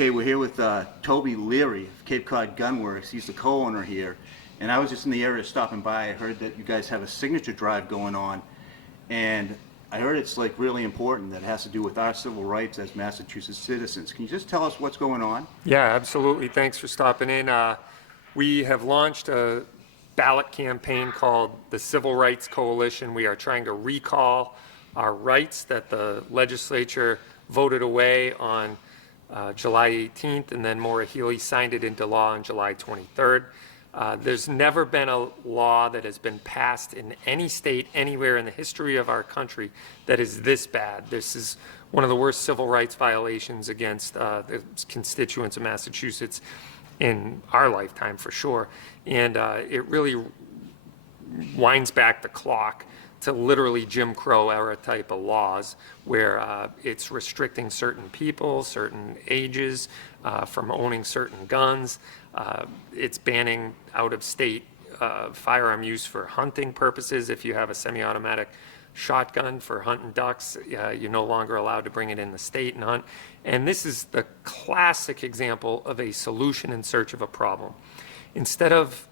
Okay, we're here with Toby Leary of Cape Cod Gunworks. He's the co-owner here. And I was just in the area stopping by. I heard that you guys have a signature drive going on. And I heard it's like really important, that has to do with our civil rights as Massachusetts citizens. Can you just tell us what's going on? Yeah, absolutely. Thanks for stopping in. We have launched a ballot campaign called the Civil Rights Coalition. We are trying to recall our rights that the legislature voted away on July 18th, and then Maura Healey signed it into law on July 23rd. There's never been a law that has been passed in any state anywhere in the history of our country that is this bad. This is one of the worst civil rights violations against the constituents of Massachusetts in our lifetime, for sure. And it really winds back the clock to literally Jim Crow era type of laws, where it's restricting certain people, certain ages from owning certain guns. It's banning out-of-state firearm use for hunting purposes. If you have a semi-automatic shotgun for hunting ducks, you're no longer allowed to bring it in the state and hunt. And this is the classic example of a solution in search of a problem. Instead of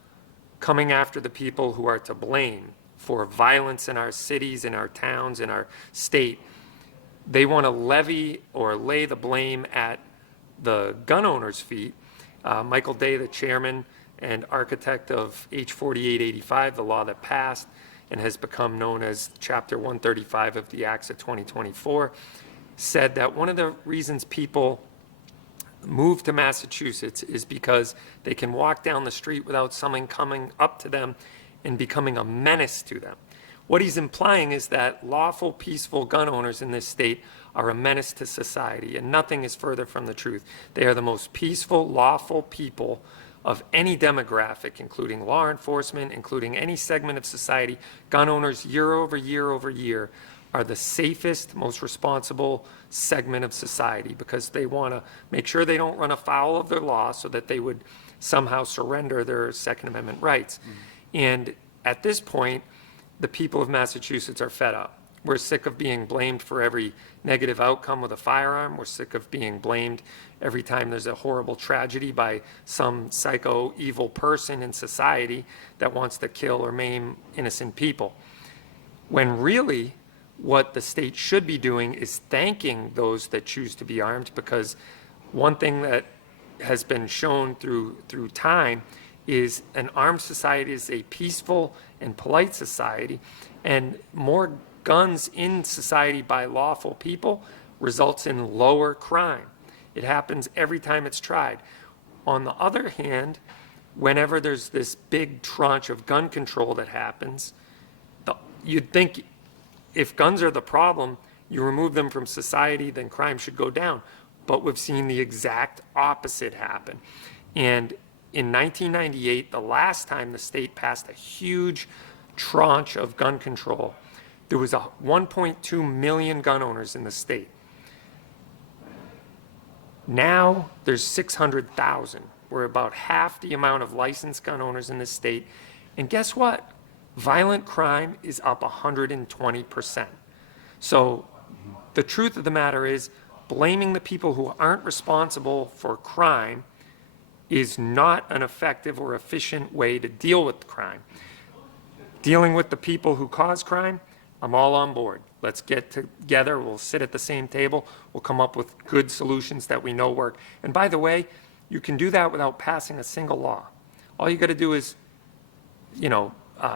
coming after the people who are to blame for violence in our cities, in our towns, in our state, they want to levy or lay the blame at the gun owners' feet. Michael Day, the chairman and architect of H 4885, the law that passed and has become known as Chapter 135 of the Acts of 2024, said that one of the reasons people move to Massachusetts is because they can walk down the street without someone coming up to them and becoming a menace to them. What he's implying is that lawful, peaceful gun owners in this state are a menace to society, and nothing is further from the truth. They are the most peaceful, lawful people of any demographic, including law enforcement, including any segment of society. Gun owners, year over year over year, are the safest, most responsible segment of society, because they want to make sure they don't run afoul of their law so that they would somehow surrender their Second Amendment rights. And at this point, the people of Massachusetts are fed up. We're sick of being blamed for every negative outcome with a firearm. We're sick of being blamed every time there's a horrible tragedy by some psycho evil person in society that wants to kill or maim innocent people. When really what the state should be doing is thanking those that choose to be armed, because one thing that has been shown through time is an armed society is a peaceful and polite society, and more guns in society by lawful people results in lower crime. It happens every time it's tried. On the other hand, whenever there's this big tranche of gun control that happens, you'd think if guns are the problem, you remove them from society, then crime should go down. But we've seen the exact opposite happen. And in 1998, the last time the state passed a huge tranche of gun control, there was 1.2 million gun owners in the state. Now there's 600,000. We're about half the amount of licensed gun owners in this state. And guess what? Violent crime is up 120%. So the truth of the matter is, blaming the people who aren't responsible for crime is not an effective or efficient way to deal with crime. Dealing with the people who cause crime, I'm all on board. Let's get together, we'll sit at the same table, we'll come up with good solutions that we know work. And by the way, you can do that without passing a single law. All you got to do is,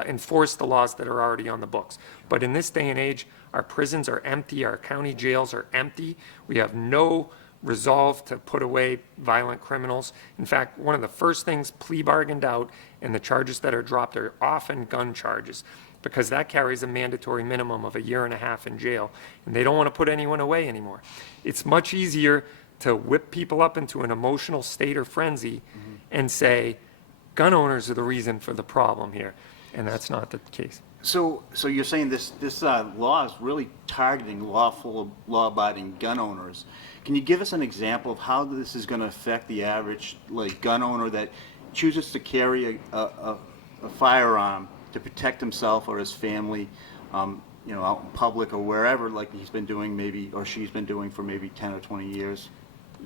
enforce the laws that are already on the books. But in this day and age, our prisons are empty, our county jails are empty. We have no resolve to put away violent criminals. In fact, one of the first things plea bargained out, and the charges that are dropped are often gun charges, because that carries a mandatory minimum of 1.5 years in jail, and they don't want to put anyone away anymore. It's much easier to whip people up into an emotional state or frenzy and say, gun owners are the reason for the problem here, and that's not the case. So you're saying this law is really targeting lawful, law-abiding gun owners. Can you give us an example of how this is going to affect the average gun owner that chooses to carry a firearm to protect himself or his family, out in public or wherever, like he's been doing maybe, or she's been doing for maybe 10 or 20 years?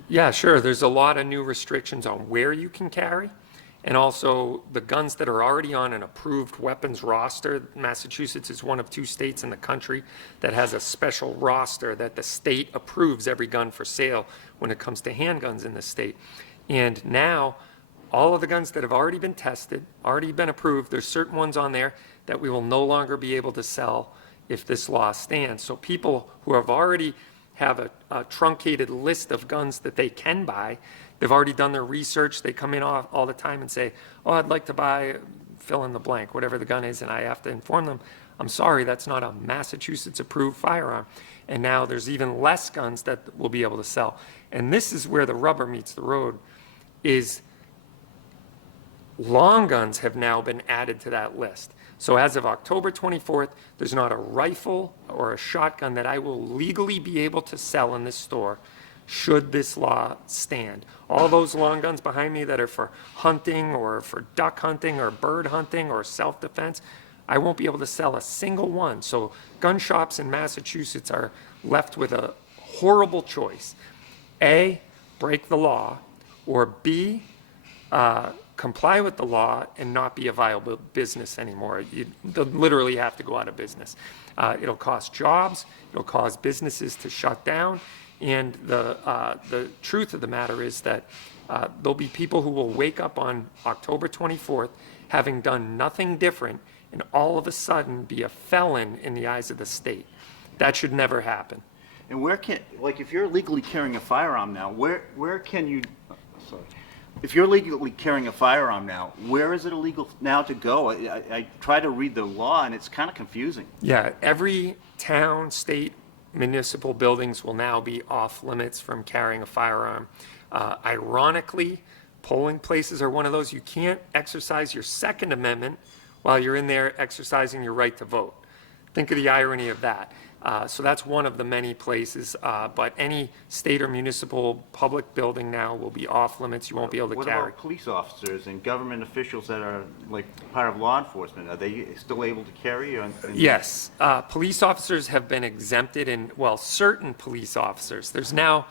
Yeah, sure. There's a lot of new restrictions on where you can carry, and also the guns that are already on an approved weapons roster. Massachusetts is one of 2 states in the country that has a special roster that the state approves every gun for sale when it comes to handguns in the state. And now, all of the guns that have already been tested, already been approved, there's certain ones on there that we will no longer be able to sell if this law stands. So people who have already have a truncated list of guns that they can buy, they've already done their research, they come in all the time and say, oh, I'd like to buy fill in the blank, whatever the gun is, and I have to inform them, I'm sorry, that's not a Massachusetts approved firearm. And now there's even less guns that we'll be able to sell. And this is where the rubber meets the road, is long guns have now been added to that list. So as of October 24th, there's not a rifle or a shotgun that I will legally be able to sell in this store should this law stand. All those long guns behind me that are for hunting or for duck hunting or bird hunting or self-defense, I won't be able to sell a single one. So gun shops in Massachusetts are left with a horrible choice. A, break the law, or B, comply with the law and not be a viable business anymore. They'll literally have to go out of business. It'll cost jobs, it'll cause businesses to shut down, and the truth of the matter is that there'll be people who will wake up on October 24th having done nothing different and all of a sudden be a felon in the eyes of the state. That should never happen. And where can, like, if you're legally carrying a firearm now, where can you, sorry. If you're legally carrying a firearm now, where is it illegal now to go? I try to read the law and it's kind of confusing. Yeah, every town, state, municipal buildings will now be off limits from carrying a firearm. Ironically, polling places are one of those. You can't exercise your Second Amendment while you're in there exercising your right to vote. Think of the irony of that. So that's one of the many places, but any state or municipal public building now will be off limits. You won't be able to What carry. about police officers and government officials that are like part of law enforcement? Are they still able to carry? Yes, police officers have been exempted, and well, certain police officers. There's now,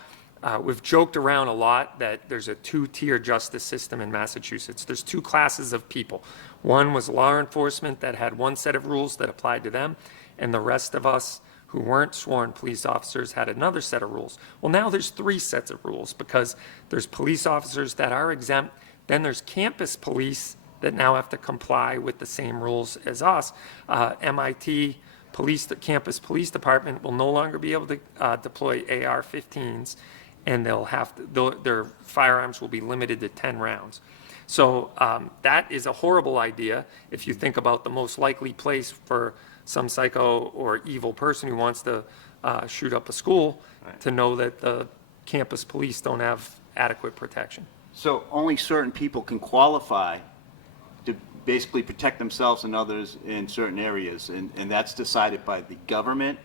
we've joked around a lot that there's a 2-tier justice system in Massachusetts. There's 2 classes of people. One was law enforcement that had one set of rules that applied to them, and the rest of us who weren't sworn police officers had another set of rules. Well, now there's 3 sets of rules because there's police officers that are exempt, then there's campus police that now have to comply with the same rules as us. MIT the campus police department will no longer be able to deploy AR-15s, and their firearms will be limited to 10 rounds. So that is a horrible idea if you think about the most likely place for some psycho or evil person who wants to shoot up a school, right, to know that the campus police don't have adequate protection. So only certain people can qualify to basically protect themselves and others in certain areas, and that's decided by the government?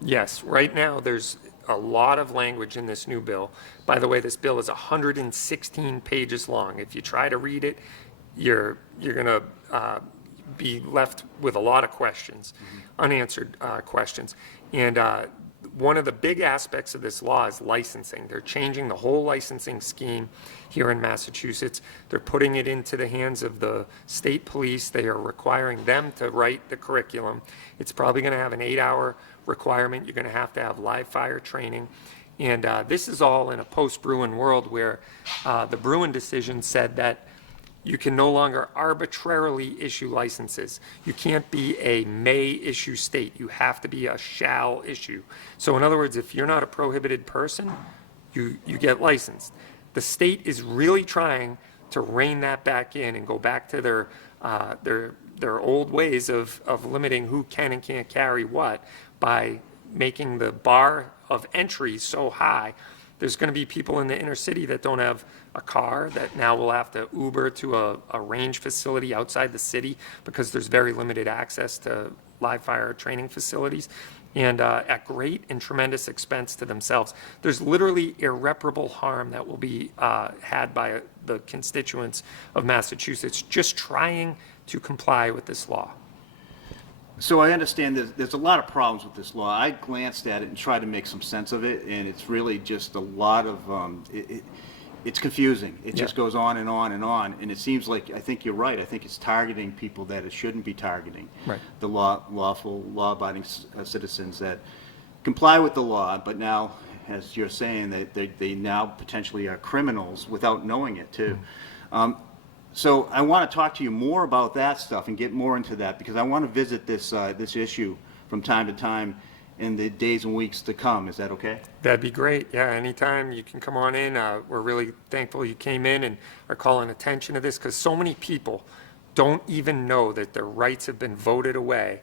Yes, right now there's a lot of language in this new bill. By the way, this bill is 116 pages long. If you try to read it, you're going to be left with a lot of questions, unanswered questions. And one of the big aspects of this law is licensing. They're changing the whole licensing scheme here in Massachusetts. They're putting it into the hands of the state police. They are requiring them to write the curriculum. It's probably going to have an 8-hour requirement. You're going to have live fire training. And this is all in a post-Bruin world where the Bruin decision said that you can no longer arbitrarily issue licenses. You can't be a may issue state. You have to be a shall issue. So in other words, if you're not a prohibited person, you get licensed. The state is really trying to rein that back in and go back to their old ways of limiting who can and can't carry what by making the bar of entry so high. There's going to be people in the inner city that don't have a car that now will have to Uber to a range facility outside the city because there's very limited access to live fire training facilities, and at great and tremendous expense to themselves. There's literally irreparable harm that will be had by the constituents of Massachusetts just trying to comply with this law. So I understand there's a lot of problems with this law. I glanced at it and tried to make some sense of it, and it's really just a lot of, it's confusing. It just goes on and on and on, and it seems like, I think you're right, I think it's targeting people that it shouldn't be targeting. Right. The lawful, law-abiding citizens that comply with the law, but now, as you're saying, they now potentially are criminals without knowing it too. So I want to talk to you more about that stuff and get more into that, because I want to visit this issue from time to time in the days and weeks to come. Is that okay? That'd be great. Yeah, anytime you can come on in. We're really thankful you came in and are calling attention to this, because so many people don't even know that their rights have been voted away.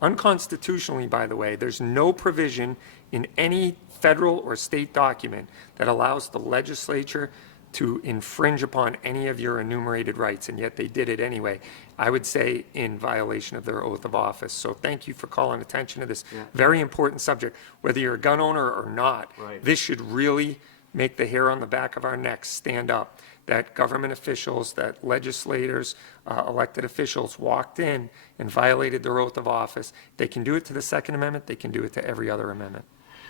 Unconstitutionally, by the way, there's no provision in any federal or state document that allows the legislature to infringe upon any of your enumerated rights, and yet they did it anyway. I would say in violation of their oath of office. So thank you for calling attention to this very important subject. Whether you're a gun owner or not, this should really make the hair on the back of our necks stand up. That government officials, that legislators, elected officials walked in and violated their oath of office. They can do it to the Second Amendment. They can do it to every other amendment.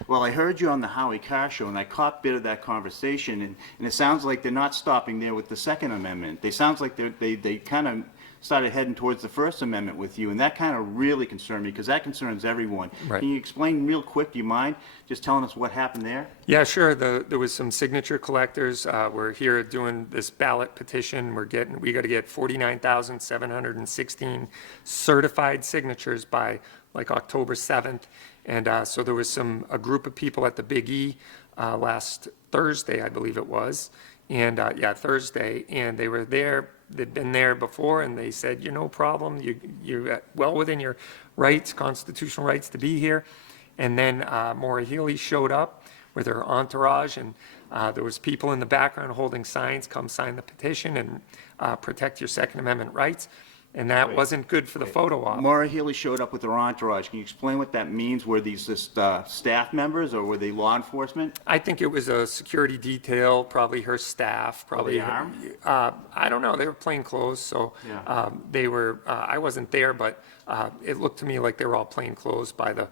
Well, I heard you on the Howie Carr show, and I caught a bit of that conversation, and it sounds like they're not stopping there with the Second Amendment. They sounds like they kind of started heading towards the First Amendment with you, and that kind of really concerned me, because that concerns everyone. Right. Can you explain real quick, do you mind, just telling us what happened there? Yeah, sure. There was some signature collectors. We're here doing this ballot petition. We got to get 49,716 certified signatures by like October 7th. And so there was a group of people at the Big E last Thursday, I believe it was. And Thursday. And they were there. They'd been there before, and they said, no problem. You're well within your rights, constitutional rights to be here. And then Maura Healey showed up with her entourage, and there was people in the background holding signs, come sign the petition and protect your Second Amendment rights. And that wasn't good for the photo op. Maura Healey showed up with her entourage. Can you explain what that means? Were these just staff members, or were they law enforcement? I think it was a security detail, probably her staff, probably. armed? I don't know. They were plain clothes, so they were. I wasn't there, but it looked to me like they were all plain clothes by the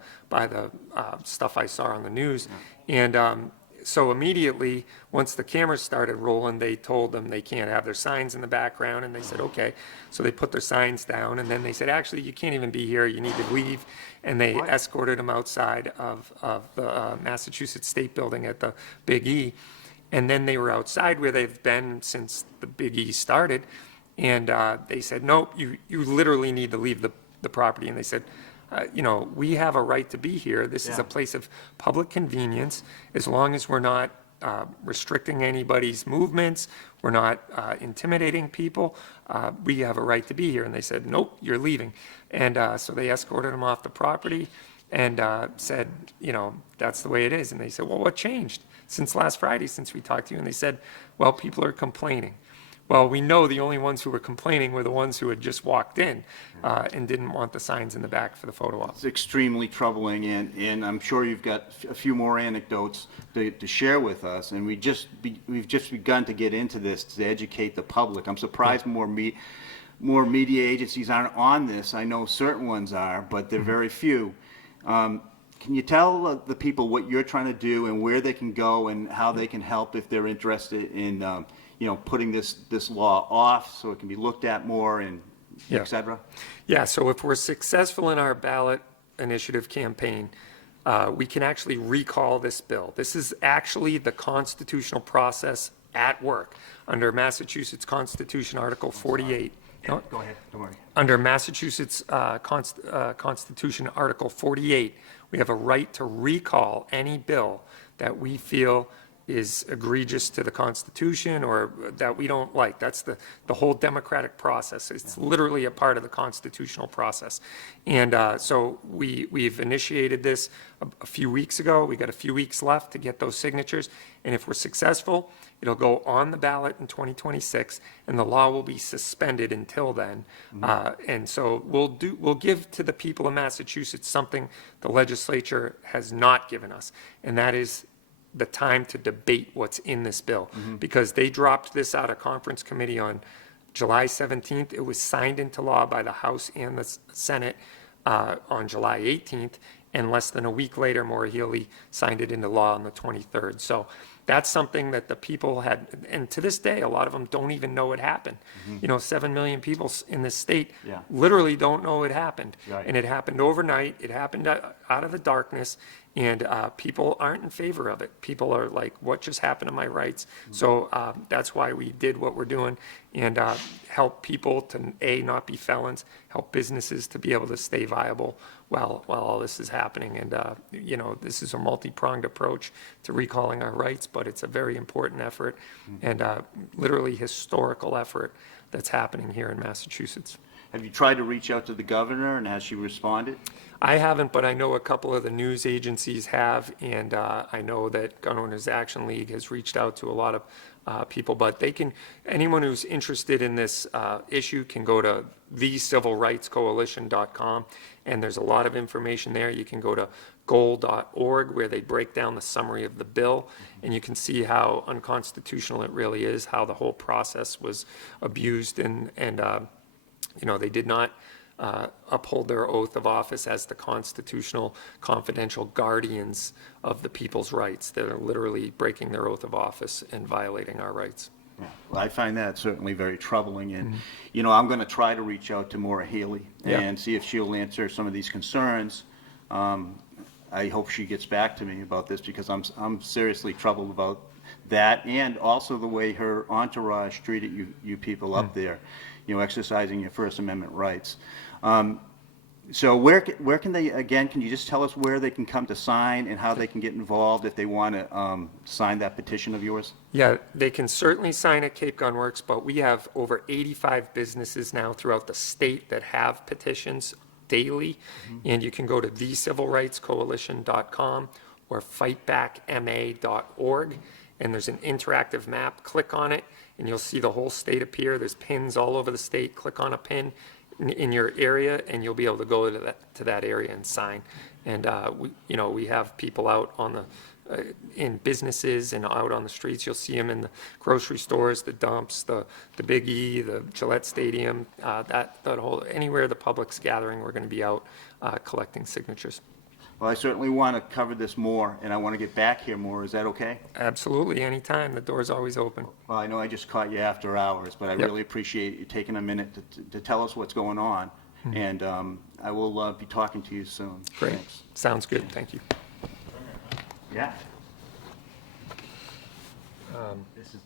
stuff I saw on the news. And so immediately, once the cameras started rolling, they told them they can't have their signs in the background, and they said, okay. So they put their signs down, and then they said, actually, you can't even be here, you need to leave. And they escorted them outside of the Massachusetts State Building at the Big E. And then they were outside where they've been since the Big E started, and they said, nope, you literally need to leave the property. And they said, we have a right to be here. This is a place of public convenience. As long as we're not restricting anybody's movements, we're not intimidating people, we have a right to be here. And they said, nope, you're leaving. And so they escorted them off the property and said, that's the way it is. And they said, well, what changed since last Friday, since we talked to you? And they said, well, people are complaining. Well, we know the only ones who were complaining were the ones who had just walked in and didn't want the signs in the back for the photo op. It's extremely troubling, and I'm sure you've got a few more anecdotes to share with us, and we've just begun to get into this to educate the public. I'm surprised more media agencies aren't on this. I know certain ones are, but they're very few. Can you tell the people what you're trying to do and where they can go and how they can help if they're interested in putting this law off so it can be looked at more and et cetera? Yeah, so if we're successful in our ballot initiative campaign, we can actually recall this bill. This is actually the constitutional process at work under Massachusetts Constitution Article 48. No, go ahead, don't worry. Under Massachusetts Constitution Article 48, we have a right to recall any bill that we feel is egregious to the Constitution or that we don't like. That's the whole democratic process. It's literally a part of the constitutional process. And so we've initiated this a few weeks ago. We got a few weeks left to get those signatures. And if we're successful, it'll go on the ballot in 2026, and the law will be suspended until then. And so we'll give to the people of Massachusetts something the legislature has not given us, and that is the time to debate what's in this bill, because they dropped this out of conference committee on July 17th. It was signed into law by the House and the Senate on July 18th, and less than a week later, Maura Healey signed it into law on the 23rd. So that's something that the people had, and to this day, a lot of them don't even know it happened. 7 million people in this state Yeah. literally don't know it happened. Right. And it happened overnight. It happened out of the darkness, and people aren't in favor of it. People are like, what just happened to my rights? So that's why we did what we're doing, and help people to, A, not be felons, help businesses to be able to stay viable while all this is happening. And, this is a multi-pronged approach to recalling our rights, but it's a very important effort and literally historical effort that's happening here in Massachusetts. Have you tried to reach out to the governor, and has she responded? I haven't, but I know a couple of the news agencies have, and I know that Gun Owners Action League has reached out to a lot of people, but anyone who's interested in this issue can go to thecivilrightscoalition.com, and there's a lot of information there. You can go to goal.org, where they break down the summary of the bill, and you can see how unconstitutional it really is, how the whole process was abused, and they did not uphold their oath of office as the constitutional, confidential guardians of the people's rights. They're literally breaking their oath of office and violating our rights. Yeah. Well, I find that certainly very troubling, and I'm going to try to reach out to Maura Healey and see if she'll answer some of these concerns. I hope she gets back to me about this, because I'm seriously troubled about that, and also the way her entourage treated you people up there, exercising your First Amendment rights. So where can they, again, can you just tell us where they can come to sign and how they can get involved if they want to sign that petition of yours? Yeah, they can certainly sign at Cape Gun Works, but we have over 85 businesses now throughout the state that have petitions daily, and you can go to thecivilrightscoalition.com or fightbackma.org, and there's an interactive map. Click on it, and you'll see the whole state appear. There's pins all over the state. Click on a pin in your area, and you'll be able to go to that area and sign. And we have people out on the in businesses and out on the streets. You'll see them in the grocery stores, the dumps, the Big E, the Gillette Stadium, that whole, anywhere the public's gathering, we're going to be out collecting signatures. Well, I certainly want to cover this more, and I want to get back here more. Is that okay? Absolutely, anytime. The door's always open. Well, I know I just caught you after hours, but I really appreciate you taking a minute to tell us what's going on, and I will be talking to you soon. Great. Thanks. Sounds good. Thank you. Yeah. This is